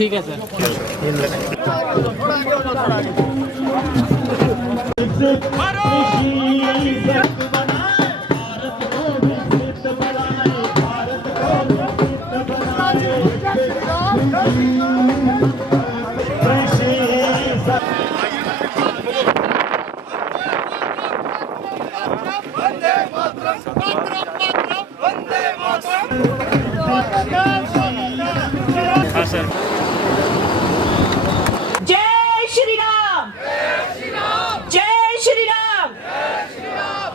ठीक है सर। हाँ सर। जय श्री राम, जय श्री राम, जय श्री राम, जय श्री राम।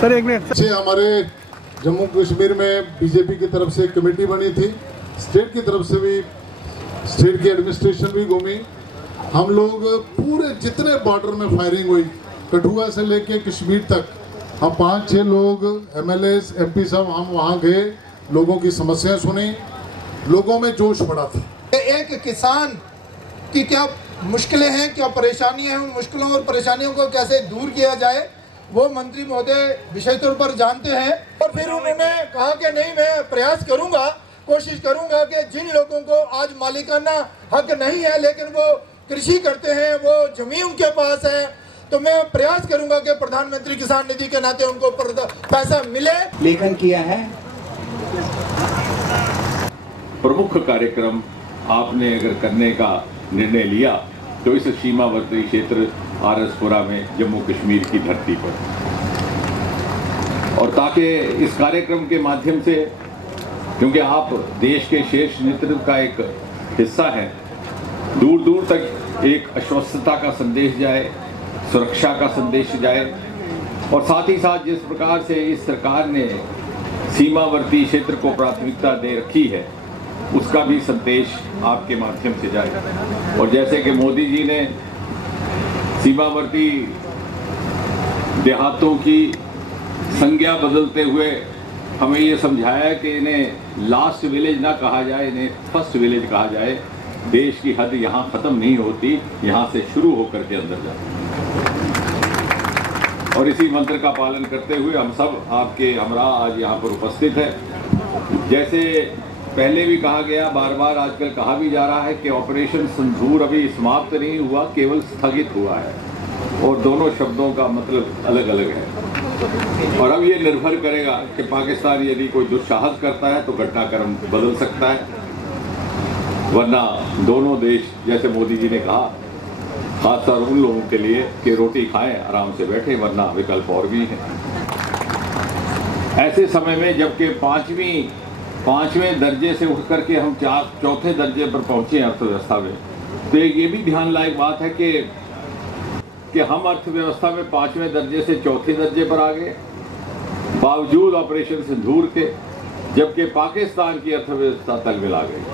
सर एक मिनट। हमारे जम्मू कश्मीर में बीजेपी की तरफ से एक कमेटी बनी थी, स्टेट की तरफ से भी, स्टेट की एडमिनिस्ट्रेशन भी घूमी। हम लोग पूरे जितने बॉर्डर में फायरिंग हुई, कठुआ से लेके कश्मीर तक, हम 5-6 लोग MLAs MP सब हम वहाँ गए, लोगों की समस्याएं सुनी, लोगों में जोश बढ़ा था। एक किसान की क्या मुश्किलें हैं, क्या परेशानियां हैं, उन मुश्किलों और परेशानियों को कैसे दूर किया जाए वो मंत्री महोदय विषय तौर पर जानते हैं। और फिर उन्होंने कहा कि नहीं, मैं प्रयास करूंगा, कोशिश करूंगा कि जिन लोगों को आज मालिकाना हक नहीं है लेकिन वो कृषि करते हैं, वो जमीन उनके पास है, तो मैं प्रयास करूंगा कि प्रधानमंत्री किसान निधि के नाते उनको पैसा मिले। लेखन किया है। प्रमुख कार्यक्रम आपने अगर करने का निर्णय लिया तो इस सीमावर्ती क्षेत्र आरसपुरा में जम्मू कश्मीर की धरती पर, और ताकि इस कार्यक्रम के माध्यम से, क्योंकि आप देश के शीर्ष नेतृत्व का एक हिस्सा हैं, दूर दूर तक एक आश्वस्तता का संदेश जाए, सुरक्षा का संदेश जाए, और साथ ही साथ जिस प्रकार से इस सरकार ने सीमावर्ती क्षेत्र को प्राथमिकता दे रखी है उसका भी संदेश आपके माध्यम से जाए। और जैसे कि मोदी जी ने सीमावर्ती देहातों की संज्ञा बदलते हुए हमें ये समझाया कि इन्हें लास्ट विलेज ना कहा जाए, इन्हें फर्स्ट विलेज कहा जाए। देश की हद यहाँ ख़त्म नहीं होती, यहाँ से शुरू होकर के अंदर जाती। और इसी मंत्र का पालन करते हुए हम सब आपके हमरा आज यहाँ पर उपस्थित है। जैसे पहले भी कहा गया, बार बार आजकल कहा भी जा रहा है कि ऑपरेशन सिंदूर अभी समाप्त नहीं हुआ, केवल स्थगित हुआ है, और दोनों शब्दों का मतलब अलग अलग है। और अब ये निर्भर करेगा कि पाकिस्तान यदि कोई दुस्साहस करता है तो घटनाक्रम बदल सकता है, वरना दोनों देश, जैसे मोदी जी ने कहा, खासतौर उन लोगों के लिए कि रोटी खाएं, आराम से बैठे, वरना विकल्प और भी हैं। ऐसे समय में जबकि पांचवें दर्जे से उठ करके हम चौथे दर्जे पर पहुंचे अर्थव्यवस्था में, तो ये भी ध्यान लायक बात है कि हम अर्थव्यवस्था में 5वें दर्जे से चौथे दर्जे पर आ गए, बावजूद ऑपरेशन सिंदूर के, जबकि पाकिस्तान की अर्थव्यवस्था तलमिला गई।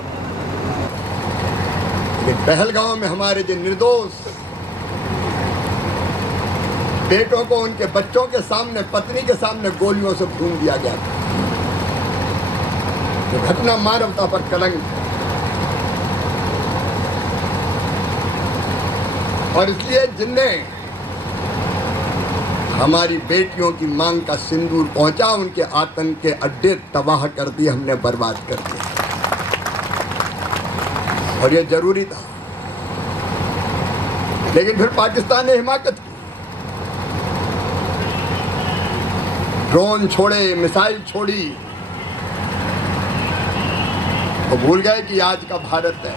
पहलगांव में हमारे जो निर्दोष बेटों को उनके बच्चों के सामने, पत्नी के सामने गोलियों से भून दिया गया था, घटना मानवता पर कलंक है। और इसलिए जिनने हमारी बेटियों की मांग का सिंदूर पहुंचा, उनके आतंक के अड्डे तबाह कर दिए, हमने बर्बाद कर दिया, और ये जरूरी था। लेकिन फिर पाकिस्तान ने हिमाकत की, ड्रोन छोड़े, मिसाइल छोड़ी, वो भूल गए कि आज का भारत है।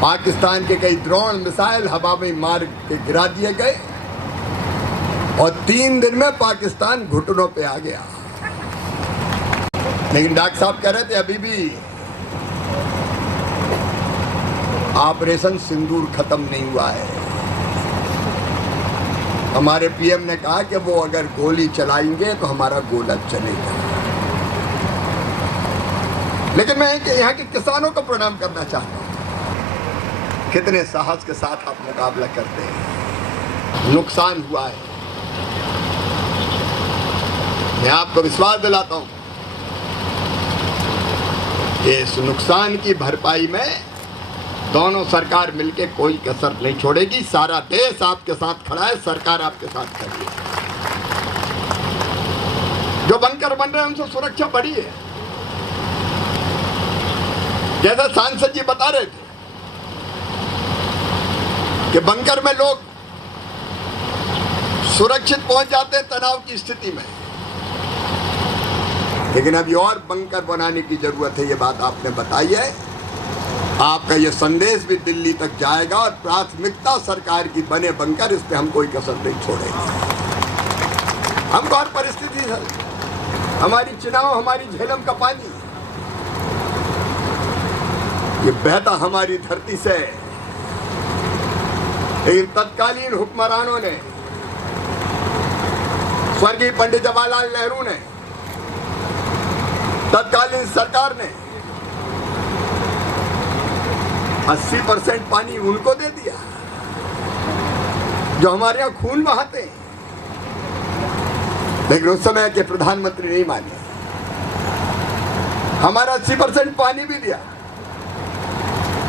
पाकिस्तान के कई ड्रोन मिसाइल हवा में मार के गिरा दिए गए, और 3 दिन में पाकिस्तान घुटनों पे आ गया। लेकिन डॉक्टर साहब कह रहे थे अभी भी ऑपरेशन सिंदूर खत्म नहीं हुआ है। हमारे PM ने कहा कि वो अगर गोली चलाएंगे तो हमारा गोला चलेगा। लेकिन मैं यहाँ के किसानों को प्रणाम करना चाहता हूँ, कितने साहस के साथ आप मुकाबला करते हैं। नुकसान हुआ है, मैं आपको विश्वास दिलाता हूँ कि इस नुकसान की भरपाई में दोनों सरकार मिलके कोई कसर नहीं छोड़ेगी। सारा देश आपके साथ खड़ा है, सरकार आपके साथ खड़ी है। जो बंकर बन रहे हैं उनसे सुरक्षा बढ़ी है। जैसे सांसद जी बता रहे थे कि बंकर में लोग सुरक्षित पहुंच जाते हैं तनाव की स्थिति में, लेकिन अभी और बंकर बनाने की जरूरत है। ये बात आपने बताई है। आपका ये संदेश भी दिल्ली तक जाएगा और प्राथमिकता सरकार की बने बंकर, इस पे हम कोई कसर नहीं छोड़ेंगे। हमको हर परिस्थिति है, हमारी चुनाव, हमारी झेलम का पानी ये बहता हमारी धरती से। इन तत्कालीन हुक्मरानों ने, स्वर्गीय पंडित जवाहरलाल नेहरू ने, तत्कालीन सरकार ने 80% पानी उनको दे दिया जो हमारे यहाँ खून बहाते हैं, लेकिन उस समय के प्रधानमंत्री नहीं माने। हमारा 80% पानी भी दिया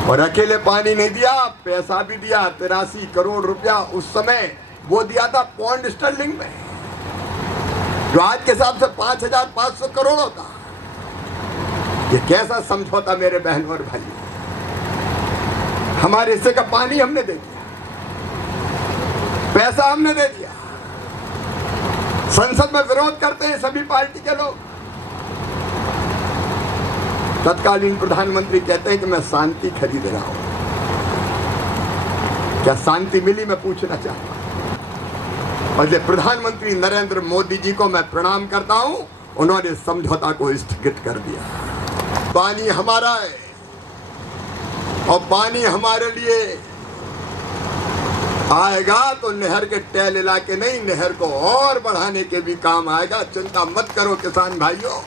और अकेले पानी नहीं दिया, पैसा भी दिया। 83 करोड़ रुपया उस समय वो दिया था पौंड स्टर्लिंग में, जो आज के हिसाब से 5,500 करोड़ होता। ये कैसा समझौता मेरे बहन और भाई। हमारे हिस्से का पानी हमने दे दिया, पैसा हमने दे दिया। संसद में विरोध करते हैं सभी पार्टी के लोग। तत्कालीन प्रधानमंत्री कहते हैं कि मैं शांति खरीद रहा हूं। क्या शांति मिली, मैं पूछना चाहता हूं। और प्रधानमंत्री नरेंद्र मोदी जी को मैं प्रणाम करता हूं, उन्होंने समझौता को स्थगित कर दिया। पानी हमारा है और पानी हमारे लिए आएगा तो नहर के टेल इलाके नहीं, नहर को और बढ़ाने के भी काम आएगा। चिंता मत करो किसान भाइयों,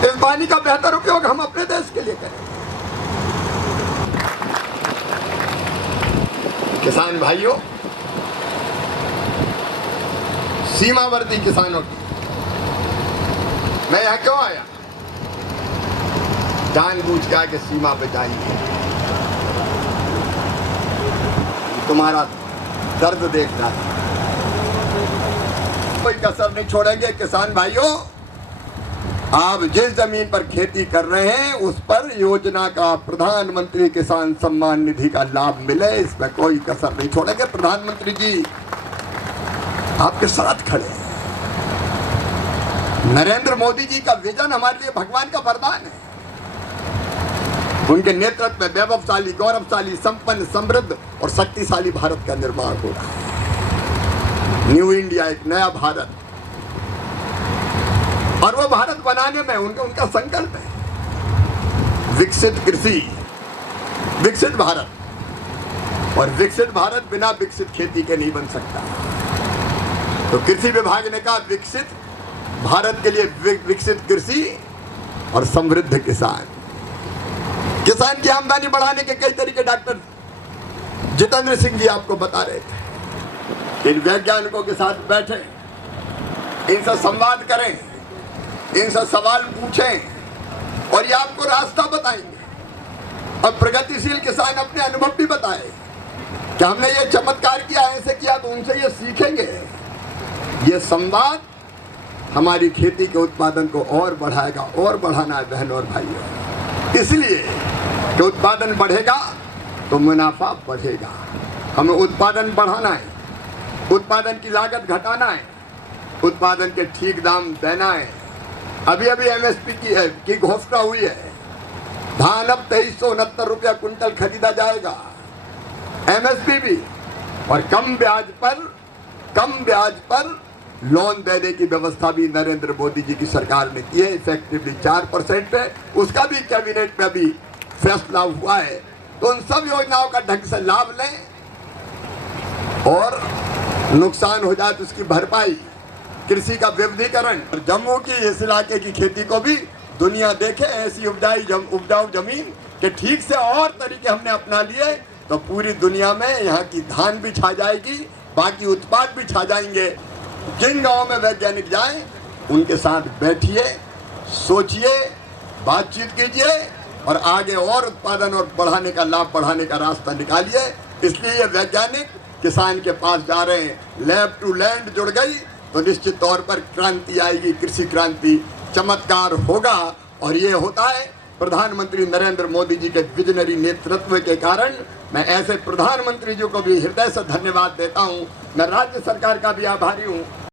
इस पानी का बेहतर उपयोग हम अपने देश के लिए करें। किसान भाइयों, सीमावर्ती किसानों की मैं यहां क्यों आया? जानबूझ के सीमा पे जाएंगे, तुम्हारा दर्द देखना है। कोई कसर नहीं छोड़ेंगे किसान भाइयों। आप जिस जमीन पर खेती कर रहे हैं उस पर योजना का, प्रधानमंत्री किसान सम्मान निधि का लाभ मिले, इसमें कोई कसर नहीं छोड़ेंगे। प्रधानमंत्री जी आपके साथ खड़े हैं। नरेंद्र मोदी जी का विजन हमारे लिए भगवान का वरदान है। उनके नेतृत्व में वैभवशाली, गौरवशाली, संपन्न, समृद्ध और शक्तिशाली भारत का निर्माण हो रहा है। न्यू इंडिया, एक नया भारत, और वो भारत बनाने में उनका संकल्प है विकसित कृषि, विकसित भारत। और विकसित भारत बिना विकसित खेती के नहीं बन सकता। तो कृषि विभाग ने कहा विकसित भारत के लिए विकसित कृषि और समृद्ध किसान। किसान की आमदनी बढ़ाने के कई तरीके डॉक्टर जितेंद्र सिंह जी आपको बता रहे थे। इन वैज्ञानिकों के साथ बैठे, इनसे संवाद करें, इनसे सवाल पूछें और ये आपको रास्ता बताएंगे। और प्रगतिशील किसान अपने अनुभव भी बताए कि हमने ये चमत्कार किया, ऐसे किया, तो उनसे ये सीखेंगे। ये संवाद हमारी खेती के उत्पादन को और बढ़ाएगा, और बढ़ाना है बहनों और भाइयों। इसलिए कि उत्पादन बढ़ेगा तो मुनाफा बढ़ेगा। हमें उत्पादन बढ़ाना है, उत्पादन की लागत घटाना है, उत्पादन के ठीक दाम देना है। अभी MSP की घोषणा हुई है। धान अब 2369 रुपया कुंटल खरीदा जाएगा, MSP भी। और कम ब्याज पर लोन देने की व्यवस्था भी नरेंद्र मोदी जी की सरकार ने की है, इफेक्टिवली 4% पे। उसका भी कैबिनेट में अभी फैसला हुआ है। तो उन सब योजनाओं का ढंग से लाभ लें और नुकसान हो जाए तो उसकी भरपाई, कृषि का विविधीकरण। और जम्मू की इस इलाके की खेती को भी दुनिया देखे, ऐसी उपजाऊ जमीन के ठीक से और तरीके हमने अपना लिए तो पूरी दुनिया में यहाँ की धान भी छा जाएगी, बाकी उत्पाद भी छा जाएंगे। जिन गाँव में वैज्ञानिक जाएं, उनके साथ बैठिए, सोचिए, बातचीत कीजिए और आगे और उत्पादन और बढ़ाने का लाभ बढ़ाने का रास्ता निकालिए। इसलिए ये वैज्ञानिक किसान के पास जा रहे हैं। लैब टू लैंड जुड़ गई तो निश्चित तौर पर क्रांति आएगी, कृषि क्रांति, चमत्कार होगा। और ये होता है प्रधानमंत्री नरेंद्र मोदी जी के विजनरी नेतृत्व के कारण। मैं ऐसे प्रधानमंत्री जी को भी हृदय से धन्यवाद देता हूँ। मैं राज्य सरकार का भी आभारी हूँ।